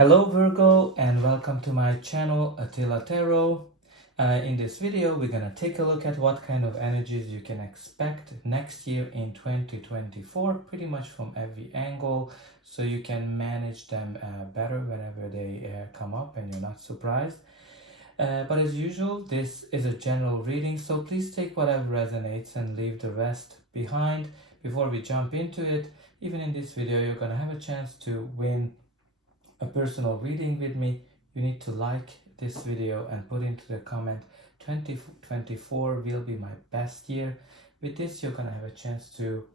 Hello Virgo, and welcome to my channel Attila Tarot. In this video we're gonna take a look at what kind of energies you can expect next year in 2024, pretty much from every angle, so you can manage them better whenever they come up and you're not surprised. But as usual, this is a general reading, so please take whatever resonates and leave the rest behind. Before we jump into it, even in this video you're gonna have a chance to win a personal reading with me. You need to like this video and put into the comment 2024 will be my best year. With this you're gonna have a chance to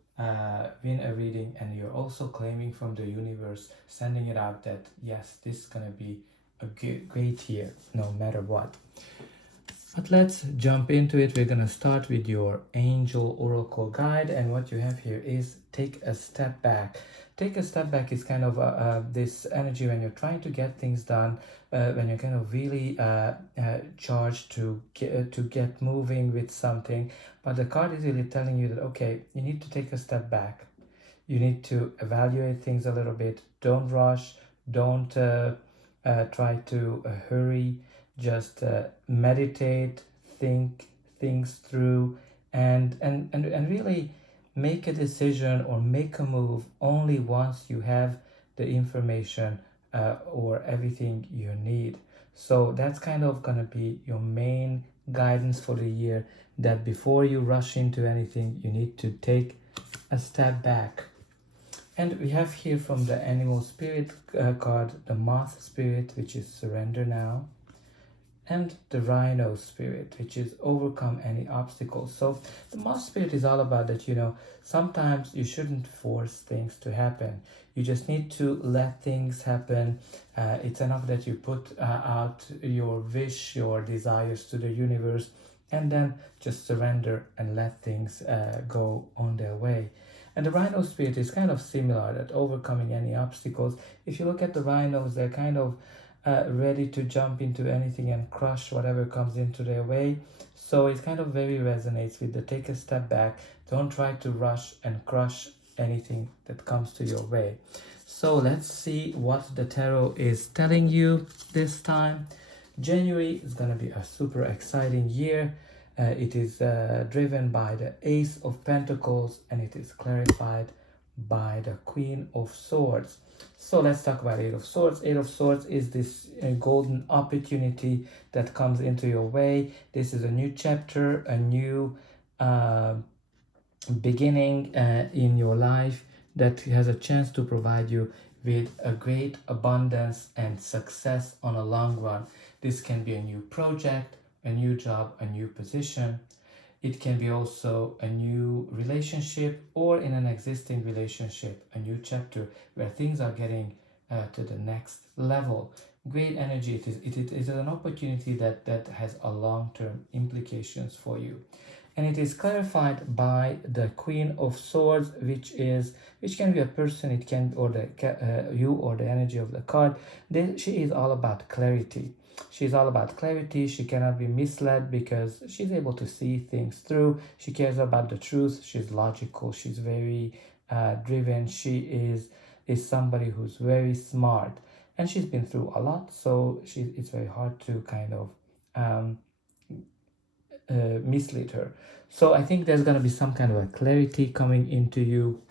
win a reading, and you're also claiming from the universe, sending it out that yes, this is gonna be a great year no matter what. But let's jump into it. We're gonna start with your angel oracle guide, and what you have here is take a step back. Take a step back is kind of this energy when you're trying to get things done, when you're kind of really charged to get moving with something. But the card is really telling you that, okay, you need to take a step back. You need to evaluate things a little bit. Don't rush. Don't try to hurry. Just meditate, think things through, and really make a decision or make a move only once you have the information or everything you need. So that's kind of gonna be your main guidance for the year, that before you rush into anything, you need to take a step back. And we have here from the animal spirit card, the moth spirit, which is surrender now, and the rhino spirit, which is overcome any obstacles. So the moth spirit is all about that, sometimes you shouldn't force things to happen. You just need to let things happen. It's enough that you put out your wish, your desires to the universe, and then just surrender and let things go on their way. And the rhino spirit is kind of similar, that overcoming any obstacles. If you look at the rhinos, they're kind of ready to jump into anything and crush whatever comes into their way. So it kind of very resonates with the take a step back. Don't try to rush and crush anything that comes to your way. So let's see what the tarot is telling you this time. January is going to be a super exciting year. It is driven by the Ace of Pentacles, and it is clarified by the Queen of Swords. So let's talk about Eight of Swords. Eight of Swords is this golden opportunity that comes into your way. This is a new chapter, a new beginning in your life that has a chance to provide you with a great abundance and success on a long run. This can be a new project, a new job, a new position. It can be also a new relationship, or in an existing relationship, a new chapter where things are getting to the next level. Great energy. It is an opportunity that has a long-term implications for you. And it is clarified by the Queen of Swords, which can be a person, it can, or you, or the energy of the card. She is all about clarity. She's all about clarity. She cannot be misled because she's able to see things through. She cares about the truth. She's logical. She's very driven. She is somebody who's very smart, and she's been through a lot. So it's very hard to kind of mislead her. So I think there's going to be some kind of a clarity coming into you,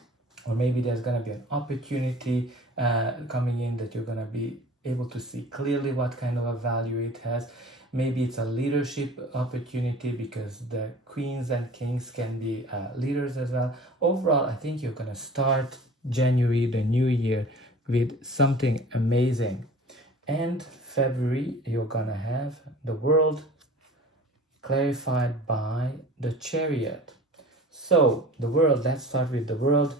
or maybe there's going to be an opportunity coming in that you're going to be able to see clearly what kind of a value it has. Maybe it's a leadership opportunity, because the queens and kings can be leaders as well. Overall, I think you're going to start January, the new year, with something amazing. And February, you're going to have the World, clarified by the Chariot. So the World, let's start with the World.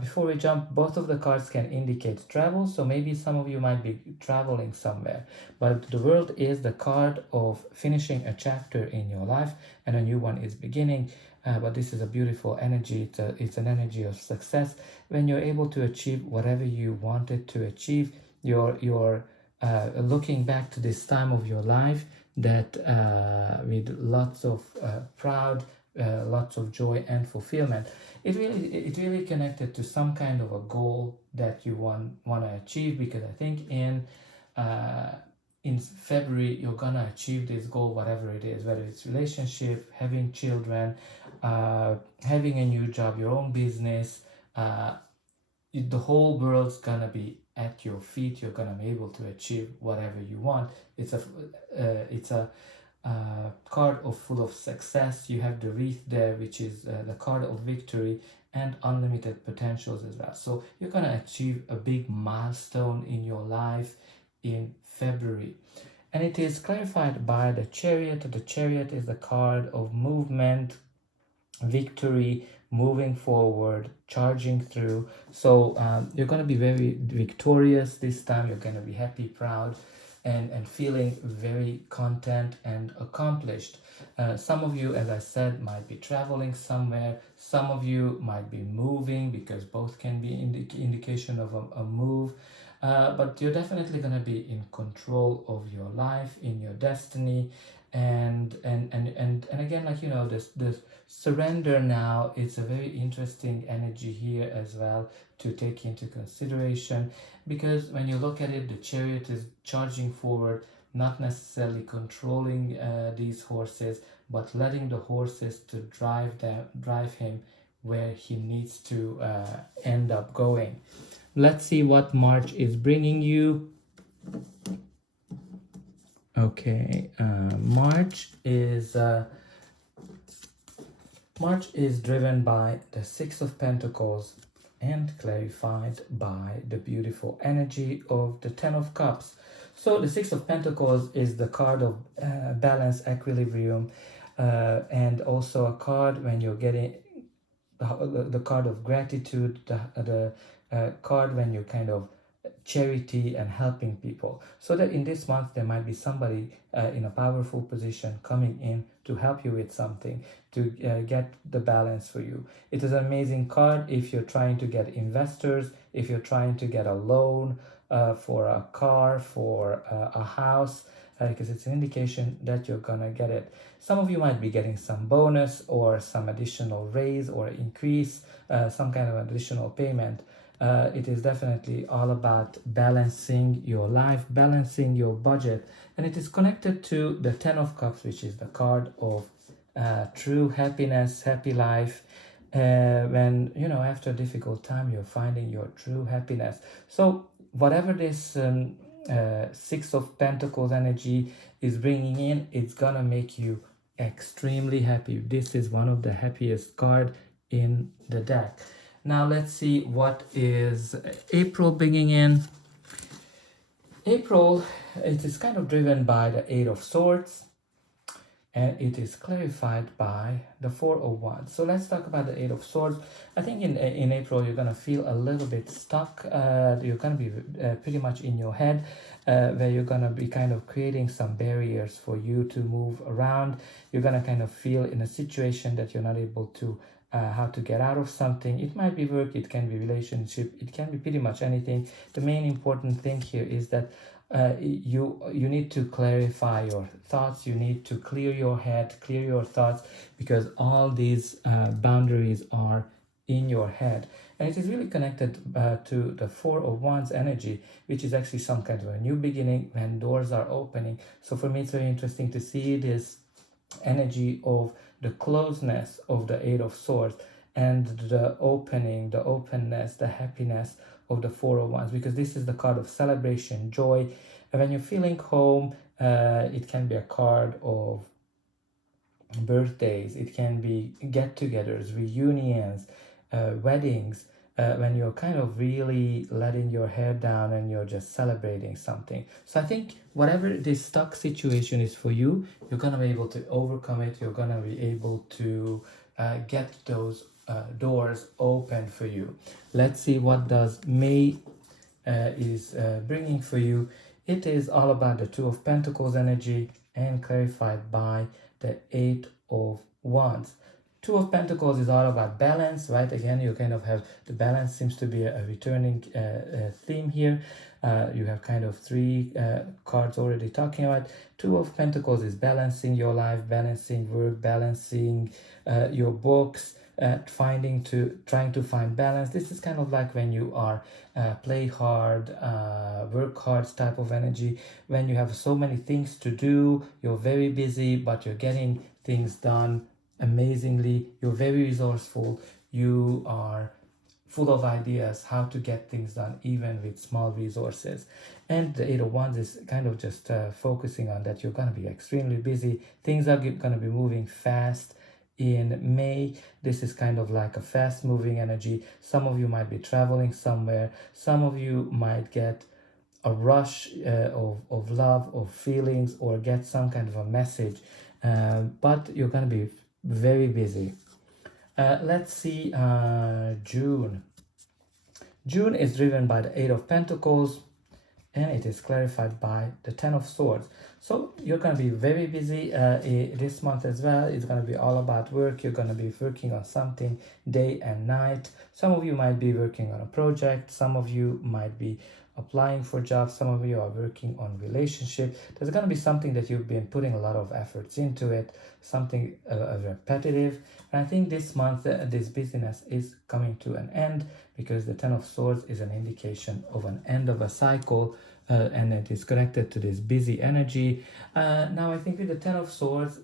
Before we jump, both of the cards can indicate travel, so maybe some of you might be traveling somewhere. But the World is the card of finishing a chapter in your life, and a new one is beginning. But this is a beautiful energy. It's an energy of success. When you're able to achieve whatever you wanted to achieve, you're looking back to this time of your life that with lots of proud lots of joy and fulfillment. It really connected to some kind of a goal that you want to achieve, because I think in February you're gonna achieve this goal, whatever it is, whether it's relationship, having children, having a new job, your own business. The whole world's gonna be at your feet. You're gonna be able to achieve whatever you want. It's a card of full of success. You have the wreath there, which is the card of victory and unlimited potentials as well. So you're gonna achieve a big milestone in your life in February. And it is clarified by the Chariot. The Chariot is the card of movement, victory, moving forward, charging through. So you're going to be very victorious this time. You're going to be happy, proud, and feeling very content and accomplished. Some of you, as I said, might be traveling somewhere. Some of you might be moving, because both can be indication of a move. But you're definitely going to be in control of your life, in your destiny, and again, like, you know, this surrender now. It's a very interesting energy here as well to take into consideration, because when you look at it, the Chariot is charging forward, not necessarily controlling these horses, but letting the horses to drive him where he needs to end up going. Let's see what March is bringing you. Okay, March is driven by the Six of Pentacles and clarified by the beautiful energy of the Ten of Cups. So the Six of Pentacles is the card of balance, equilibrium, and also a card when you're getting the card of gratitude, the card when you kind of charity and helping people. So that in this month there might be somebody in a powerful position coming in to help you with something, to get the balance for you. It is an amazing card if you're trying to get investors, if you're trying to get a loan for a car, for a house, because it's an indication that you're gonna get it. Some of you might be getting some bonus or some additional raise or increase, some kind of additional payment. It is definitely all about balancing your life, balancing your budget, and it is connected to the Ten of Cups, which is the card of true happiness, happy life. When, you know, after a difficult time, you're finding your true happiness. So whatever this Six of Pentacles energy is bringing in, it's gonna make you extremely happy. This is one of the happiest card in the deck. Now let's see what is April bringing in. April, it is kind of driven by the Eight of Swords, and it is clarified by the Four of Wands. So let's talk about the Eight of Swords. I think in April you're gonna feel a little bit stuck. You're gonna be pretty much in your head, where you're gonna be kind of creating some barriers for you to move around. You're gonna kind of feel in a situation that you're not able to how to get out of something. It might be work, it can be relationship, it can be pretty much anything. The main important thing here is that you need to clarify your thoughts. You need to clear your head, clear your thoughts, because all these boundaries are in your head. And it is really connected to the Four of Wands energy, which is actually some kind of a new beginning when doors are opening. So for me, it's very interesting to see this energy of the closeness of the Eight of Swords and the opening, the openness, the happiness of the Four of Wands, because this is the card of celebration, joy. And when you're feeling home, it can be a card of birthdays, it can be get-togethers, reunions, weddings, when you're kind of really letting your hair down and you're just celebrating something. So I think whatever this stuck situation is for you, you're gonna be able to overcome it. You're gonna be able to get those doors open for you. Let's see what does May is bringing for you. It is all about the Two of Pentacles energy and clarified by the Eight of Wands. Two of Pentacles is all about balance, right? Again, you kind of have the balance seems to be a returning theme here. You have kind of three cards already talking about. Two of Pentacles is balancing your life, balancing work, balancing your books, trying to find balance. This is kind of like when you are play hard, work hard type of energy. When you have so many things to do, you're very busy, but you're getting things done amazingly. You're very resourceful. You are full of ideas how to get things done even with small resources. And the Eight of Wands is kind of just focusing on that you're going to be extremely busy. Things are going to be moving fast in May. This is kind of like a fast moving energy. Some of you might be traveling somewhere. Some of you might get a rush of love, of feelings, or get some kind of a message. But you're going to be very busy. Let's see June. June is driven by the Eight of Pentacles, and it is clarified by the Ten of Swords. So you're going to be very busy this month as well. It's going to be all about work. You're going to be working on something day and night. Some of you might be working on a project. Some of you might be applying for jobs. Some of you are working on relationship. There's going to be something that you've been putting a lot of efforts into it, something repetitive. And I think this month this busyness is coming to an end, because the Ten of Swords is an indication of an end of a cycle, and it is connected to this busy energy. Now I think with the Ten of Swords,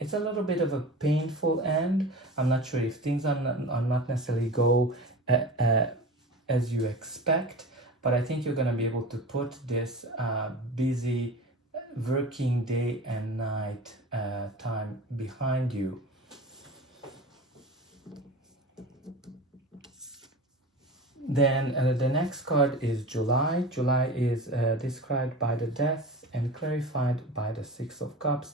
it's a little bit of a painful end. I'm not sure if things are not necessarily go as you expect, but I think you're going to be able to put this busy working day and night time behind you. Then the next card is July. July is described by the Death and clarified by the Six of Cups.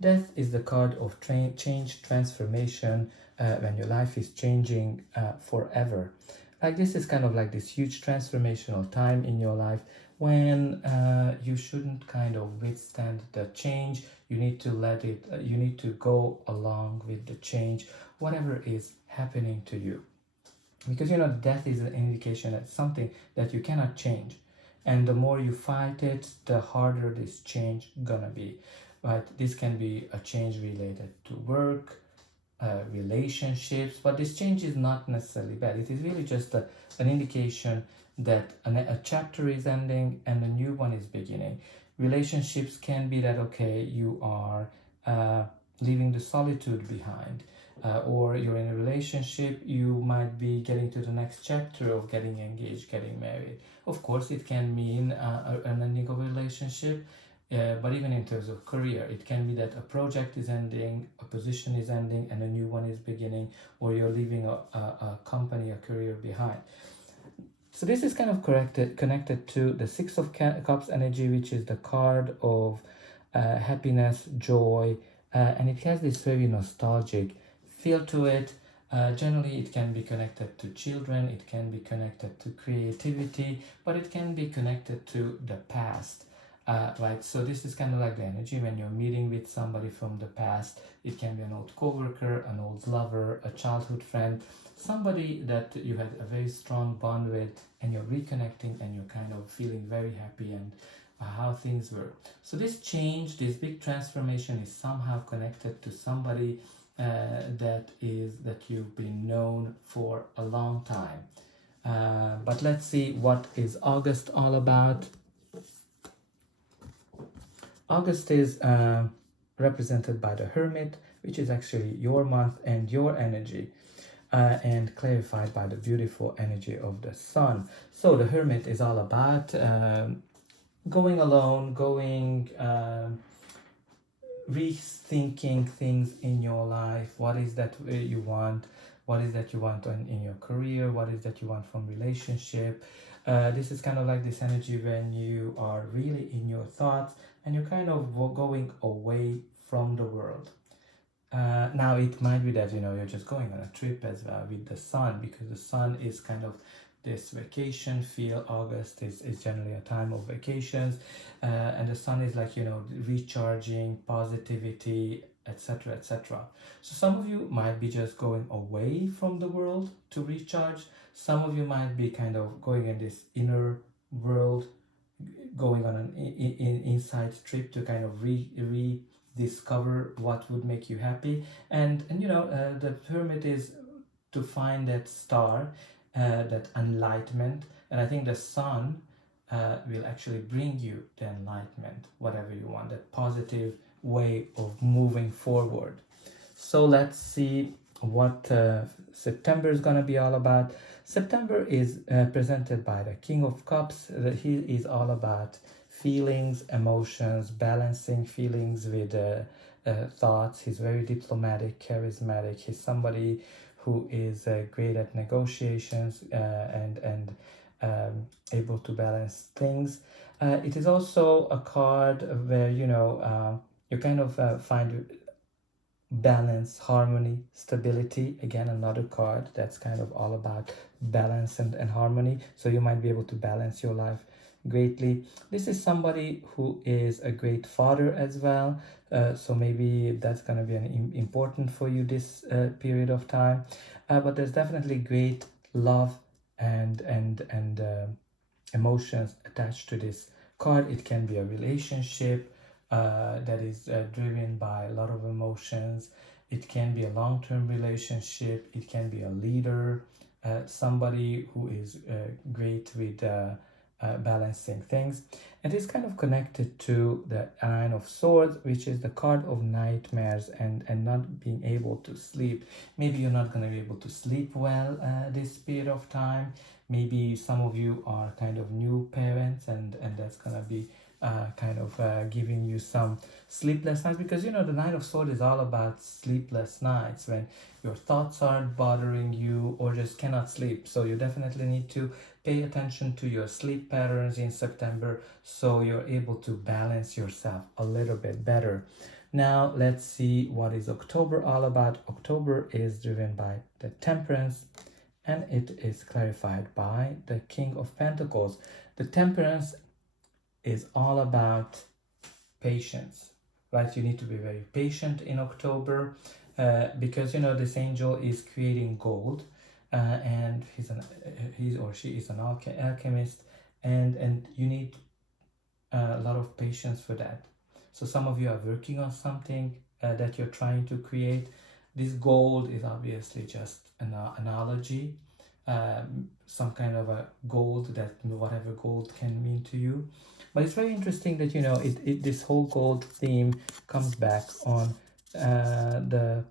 Death is the card of change, transformation, when your life is changing forever. Like this is kind of like this huge transformational time in your life when you shouldn't kind of withstand the change. You need to let it, you need to go along with the change, whatever is happening to you. Because death is an indication that something that you cannot change, and the more you fight it, the harder this change gonna be, right? This can be a change related to work, relationships, but this change is not necessarily bad. It is really just an indication that a chapter is ending and a new one is beginning. Relationships can be that, okay, you are leaving the solitude behind, or you're in a relationship, you might be getting to the next chapter of getting engaged, getting married. Of course, it can mean an ending of a relationship, but even in terms of career, it can be that a project is ending, a position is ending, and a new one is beginning, or you're leaving a company, a career behind. So this is kind of connected to the Six of Cups energy, which is the card of happiness, joy, and it has this very nostalgic feel to it. Generally, it can be connected to children, it can be connected to creativity, but it can be connected to the past. Right, so this is kind of like the energy when you're meeting with somebody from the past. It can be an old coworker, an old lover, a childhood friend, somebody that you had a very strong bond with, and you're reconnecting and you're kind of feeling very happy and how things were. So this change, this big transformation is somehow connected to somebody that you've been known for a long time. But let's see what is August all about. August is represented by the Hermit, which is actually your month and your energy, and clarified by the beautiful energy of the Sun. So the Hermit is all about going alone, rethinking things in your life. What is that you want? What is that you want in your career? What is that you want from relationship? This is kind of like this energy when you are really in your thoughts and you're kind of going away from the world. Now it might be that you're just going on a trip as well with the Sun, because the Sun is kind of this vacation feel. August is generally a time of vacations, and the Sun is like recharging, positivity, etc., etc. So some of you might be just going away from the world to recharge. Some of you might be kind of going in this inner world, going on an inside trip to kind of rediscover what would make you happy. And you know, the hermit is to find that star, that enlightenment. And I think the sun will actually bring you the enlightenment, whatever you want, that positive way of moving forward. So let's see what September is going to be all about. September is presented by the King of Cups. He is all about feelings, emotions, balancing feelings with thoughts. He's very diplomatic, charismatic. He's somebody who is great at negotiations and able to balance things. It is also a card where, you know, you kind of find balance, harmony, stability. Again, another card that's kind of all about balance and harmony. So you might be able to balance your life greatly. This is somebody who is a great father as well. So maybe that's going to be important for you this period of time. But there's definitely great love and emotions attached to this card. It can be a relationship that is driven by a lot of emotions. It can be a long-term relationship. It can be a leader, somebody who is great with balancing things. And it's kind of connected to the Nine of Swords, which is the card of nightmares and not being able to sleep. Maybe you're not going to be able to sleep well this period of time. Maybe some of you are kind of new parents, and that's going to be kind of giving you some sleepless nights, because you know the Nine of Swords is all about sleepless nights, when your thoughts are bothering you or just cannot sleep. So you definitely need to pay attention to your sleep patterns in September, so you're able to balance yourself a little bit better. Now let's see what is October all about. October is driven by the Temperance, and it is clarified by the King of Pentacles. The Temperance is all about patience, right? You need to be very patient in October because you know this angel is creating gold, and he or she is an alchemist, and you need a lot of patience for that. So some of you are working on something that you're trying to create. This gold is obviously just an analogy, some kind of a gold, that whatever gold can mean to you. But it's very interesting that, you know, this whole gold theme comes back on the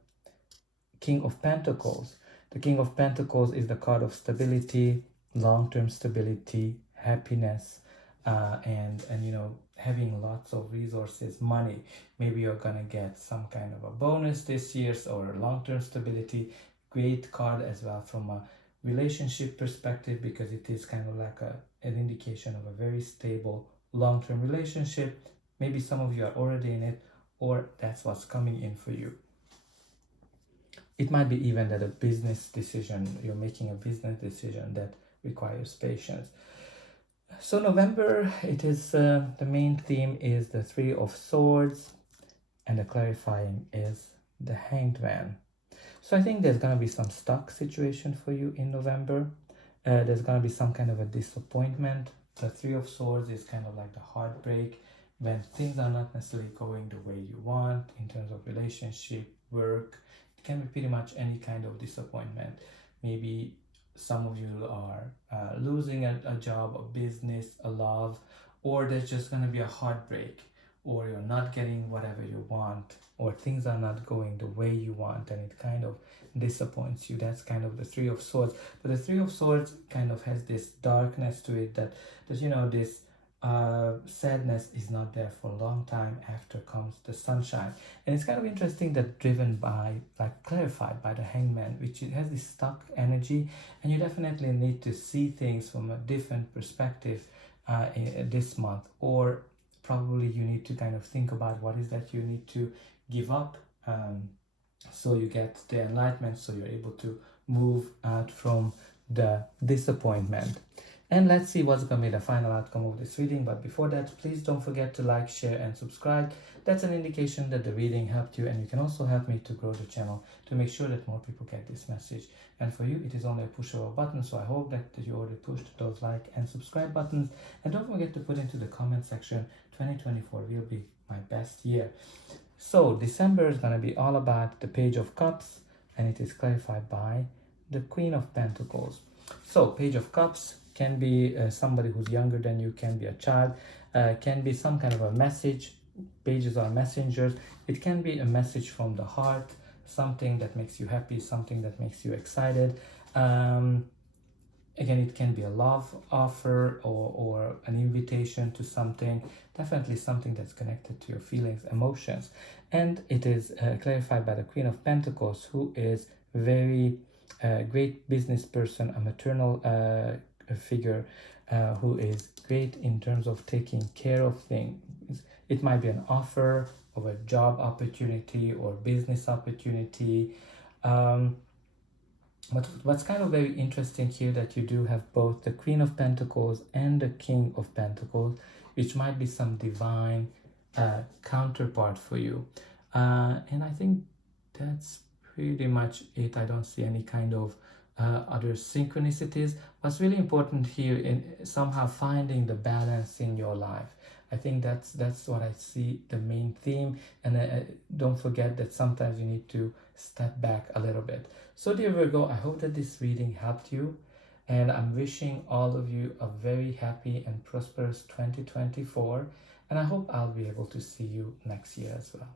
King of Pentacles. The King of Pentacles is the card of stability, long-term stability, happiness, and you know, having lots of resources, money. Maybe you're gonna get some kind of a bonus this year, or long-term stability. Great card as well from a relationship perspective, because it is kind of like an indication of a very stable long-term relationship. Maybe some of you are already in it, or that's what's coming in for you. It might be even that a business decision, you're making a business decision that requires patience. So November, it is the main theme is the Three of Swords, and the clarifying is the Hanged Man. So I think there's going to be some stuck situation for you in November. There's going to be some kind of a disappointment. The Three of Swords is kind of like the heartbreak, when things are not necessarily going the way you want in terms of relationship, work. It can be pretty much any kind of disappointment. Maybe some of you are losing a job, a business, a love, or there's just going to be a heartbreak, or you're not getting whatever you want, or things are not going the way you want, and it kind of disappoints you. That's kind of the Three of Swords. But the Three of Swords kind of has this darkness to it, that you know, this sadness is not there for a long time. After comes the sunshine. And it's kind of interesting that driven by, like clarified by the Hangman, which it has this stuck energy, and you definitely need to see things from a different perspective this month, or probably you need to kind of think about what is that you need to give up, so you get the enlightenment, so you're able to move out from the disappointment. And let's see what's going to be the final outcome of this reading. But before that, please don't forget to like, share, and subscribe. That's an indication that the reading helped you, and you can also help me to grow the channel to make sure that more people get this message. And for you, it is only a push of a button, so I hope that you already pushed those like and subscribe buttons. And don't forget to put into the comment section, 2024 will be my best year. So December is going to be all about the Page of Cups, and it is clarified by the Queen of Pentacles. So Page of Cups can be somebody who's younger than you, can be a child, can be some kind of a message. Pages are messengers. It can be a message from the heart, something that makes you happy, something that makes you excited. Again, it can be a love offer or an invitation to something, definitely something that's connected to your feelings, emotions. And it is clarified by the Queen of Pentacles, who is very great business person, a maternal figure who is great in terms of taking care of things. It might be an offer of a job opportunity or business opportunity. But what's kind of very interesting here, that you do have both the Queen of Pentacles and the King of Pentacles, which might be some divine counterpart for you. And I think that's pretty much it. I don't see any kind of other synchronicities. What's really important here in somehow finding the balance in your life. I think that's what I see, the main theme. And don't forget that sometimes you need to step back a little bit. So dear Virgo, I hope that this reading helped you, and I'm wishing all of you a very happy and prosperous 2024, and I hope I'll be able to see you next year as well.